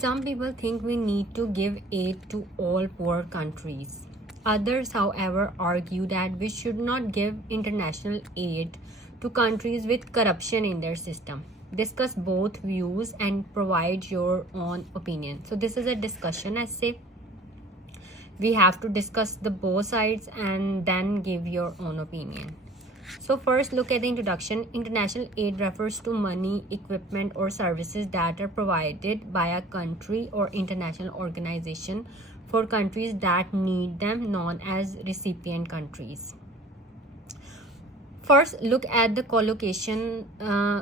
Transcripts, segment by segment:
Some people think we need to give aid to all poor countries. Others, however, argue that we should not give international aid to countries with corruption in their system. Discuss both views and provide your own opinion. So this is a discussion essay. We have to discuss the both sides and then give your own opinion. So first, look at the introduction. International aid refers to money, equipment, or services that are provided by a country or international organization for countries that need them, known as recipient countries. First, look at the collocation,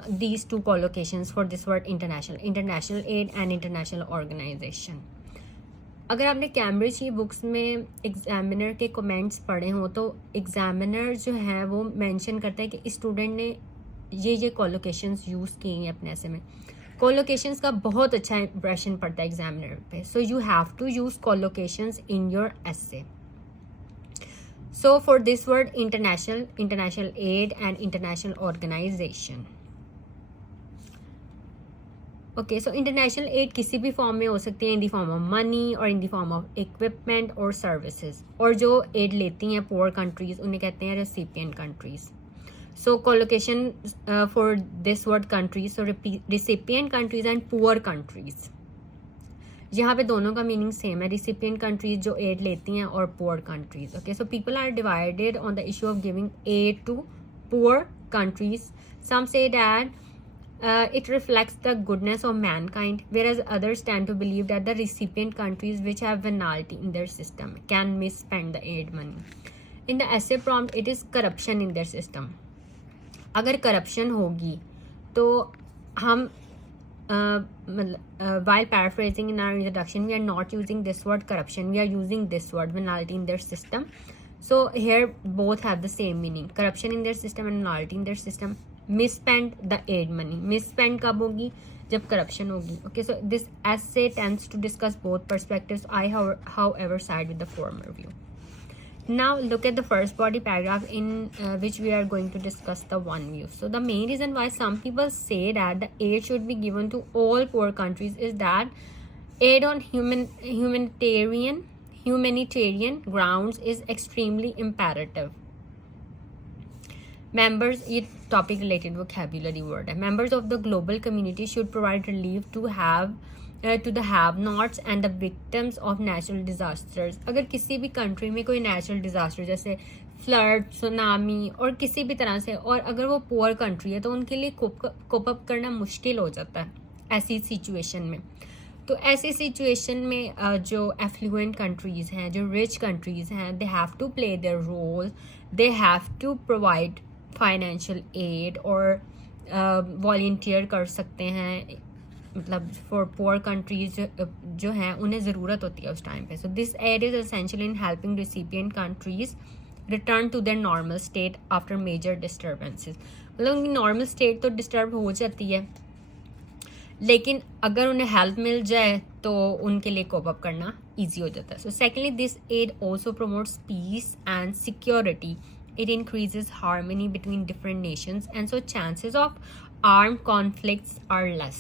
these two collocations for this word international aid and international organization. अगर आपने Cambridge की books में examiner के comments पढ़े हों तो examiner जो है वो मेंशन करता है कि स्टूडेंट ने ये कोलोकेशंस यूज़ किए हैं अपने ऐसे में. कोलोकेशंस का बहुत अच्छा इंप्रेशन पड़ता है एग्जामिनर पे. So you have to use collocations in your essay. So for this word international aid and international organisation. Okay, so international aid किसी भी फॉर्म में हो सकती है, in the form of money और in the form of equipment और services. और जो एड लेती हैं पुअर कंट्रीज उन्हें कहते हैं recipient countries. So collocation for this word countries, so recipient countries and poor countries. यहाँ पे दोनों का मीनिंग सेम है, रिसिपिएंट कंट्रीज जो एड लेती हैं और poor countries. Okay, so people are divided on the issue of giving aid to poor countries. Some say that it reflects the goodness of mankind, whereas others tend to believe that the recipient countries which have venality in their system can misspend the aid money. In the essay prompt, it is corruption in their system. अगर corruption होगी तो हम while paraphrasing in our introduction, we are not using this word corruption, we are using this word venality in their system. So here both have the same meaning, corruption in their system and venality in their system. Misspend the aid money. Misspend कब होगी? जब corruption होगी. Okay, so this essay tends to discuss both perspectives. I, however, side with the former view. Now look at the first body paragraph in which we are going to discuss the one view. So the main reason why some people say that the aid should be given to all poor countries is that aid on humanitarian grounds is extremely imperative. Members, ये topic related vocabulary word है. Members of the global community should provide relief to the have nots and the victims of natural disasters. अगर किसी भी country में कोई natural disaster जैसे flood, tsunami और किसी भी तरह से, और अगर वो पुअर कंट्री है तो उनके लिए कोप अप करना मुश्किल हो जाता है ऐसी सिचुएशन में. तो ऐसी सिचुएशन में जो एफ्लुएंट कंट्रीज़ हैं, जो रिच कंट्रीज़ हैं, they have to play their role, they have to provide financial aid और वॉलंटियर कर सकते हैं. मतलब फॉर पुअर कंट्रीज जो हैं उन्हें ज़रूरत होती है उस टाइम पे. So this aid is essential in helping recipient countries return to their normal state after major disturbances. मतलब उनकी नॉर्मल स्टेट तो डिस्टर्ब हो जाती है, लेकिन अगर उन्हें हेल्प मिल जाए तो उनके लिए कोप अप करना ईजी हो जाता है. So secondly, this aid also promotes peace and security. It increases harmony between different nations, and so chances of armed conflicts are less.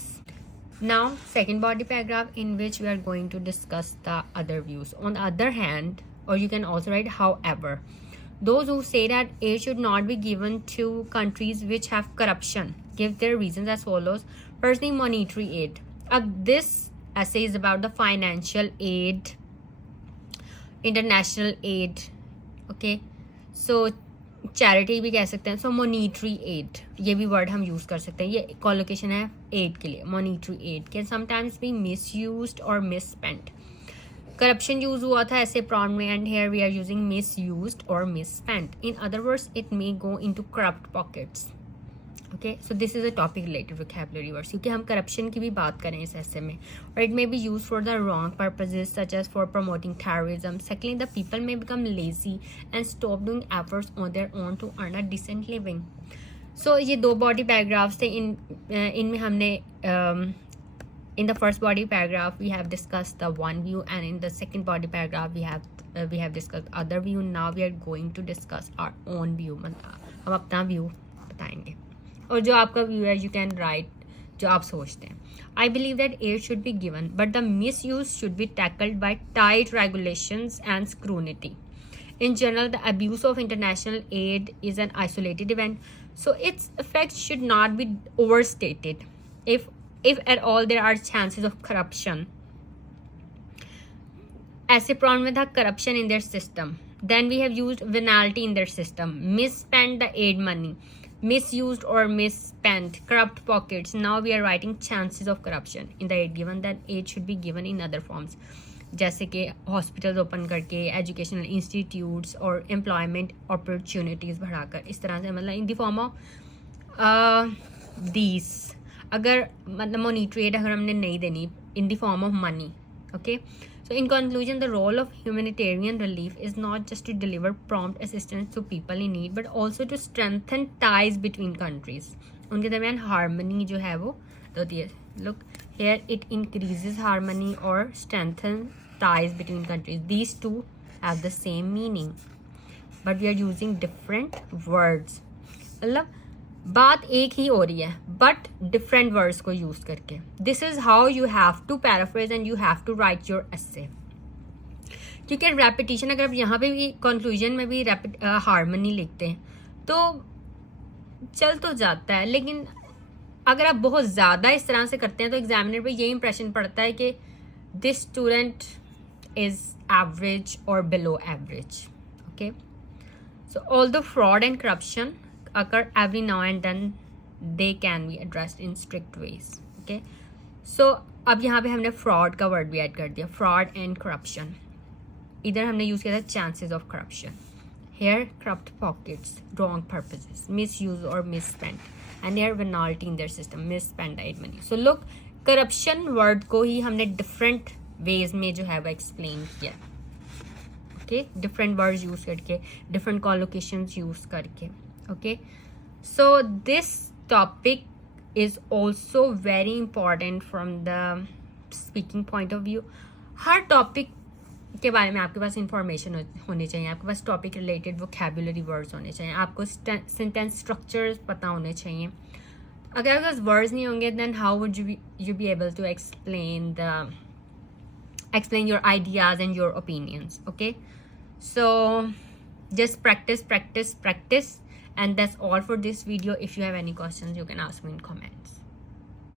Now, second body paragraph in which we are going to discuss the other views. On the other hand, or you can also write however, those who say that aid should not be given to countries which have corruption give their reasons as follows. Firstly, monetary aid. This essay is about the financial aid, international aid. Okay, so charity भी कह सकते हैं. सो monetary add, ये भी word हम use कर सकते हैं. ये कोलोकेशन है एड के लिए. Monetary aid can sometimes be misused और मिसस्पेंट. करप्शन यूज हुआ था ऐसे प्रॉम्प्ट में, and here we are using misused और misspent. In other words, it may go into corrupt pockets. Okay, so this is a topic related vocabulary words, क्योंकि हम corruption की भी बात करें इस ऐसे में. और it may be use for the wrong purposes such as for promoting terrorism. Secondly, the people may become lazy and stop doing efforts on their own to earn a decent living. So ये दो body paragraphs थे. इनमें हमने in the first body paragraph we have discussed the one view, and in the second body paragraph we have discussed other view. Now we are going to discuss our own view. हम अपना view बताएंगे. और जो आपका view है, you can write जो आप सोचते हैं. I believe that aid should be given, but the misuse should be tackled by tight regulations and scrutiny. In general, the abuse of international aid is an isolated event, so its effects should not be overstated. If at all there are chances of corruption, ऐसे problem में था corruption in their system, then we have used venality in their system, misspent the aid money, misused or misspent, corrupt pockets. Now we are writing chances of corruption in the aid given, that aid should be given in other forms, जैसे कि hospitals open करके, educational institutes और employment opportunities बढ़ाकर, इस तरह से मतलब in the form of these. अगर मतलब मॉनिटरी एड अगर हमने नहीं देनी in the form of money. Okay, so in conclusion, the role of humanitarian relief is not just to deliver prompt assistance to people in need, but also to strengthen ties between countries. उनके दरमियान harmony जो है वो होती है. Look here, it increases harmony or strengthen ties between countries. These two have the same meaning, but we are using different words. मतलब बात एक ही हो रही है बट डिफरेंट वर्ड्स को यूज करके. This is how you have to paraphrase and you have to write your essay. क्योंकि repetition, अगर आप यहाँ पे भी कंक्लूजन में भी हार्मनी लिखते हैं तो चल तो जाता है, लेकिन अगर आप बहुत ज़्यादा इस तरह से करते हैं तो एग्जामिनर पे ये इंप्रेशन पड़ता है कि दिस स्टूडेंट इज एवरेज और below average. Okay, so although fraud and corruption occur every now and then, they can be addressed in strict ways. Okay, so अब यहाँ पे हमने fraud का word भी add कर दिया, fraud and corruption. इधर हमने यूज किया था chances of corruption. Here corrupt pockets, wrong purposes, misuse or misspent, and here venality in their system, misspent aid money. So look, corruption word को ही हमने different ways में जो है वो explain किया. Okay, different words यूज करके, different collocations use करके. Okay, so this topic is also very important from the speaking point of view. Her topic के बारे में आपके पास इंफॉर्मेशन होनी चाहिए, आपके पास टॉपिक रिलेटेड वोकैबुलरी वर्ड्स होने चाहिए, आपको सेंटेंस स्ट्रक्चर्स पता होने चाहिए. अगर आपके पास वर्ड्स नहीं होंगे then how would you be able to explain your ideas and your opinions. Okay, so just practice. And that's all for this video. If you have any questions, you can ask me in comments.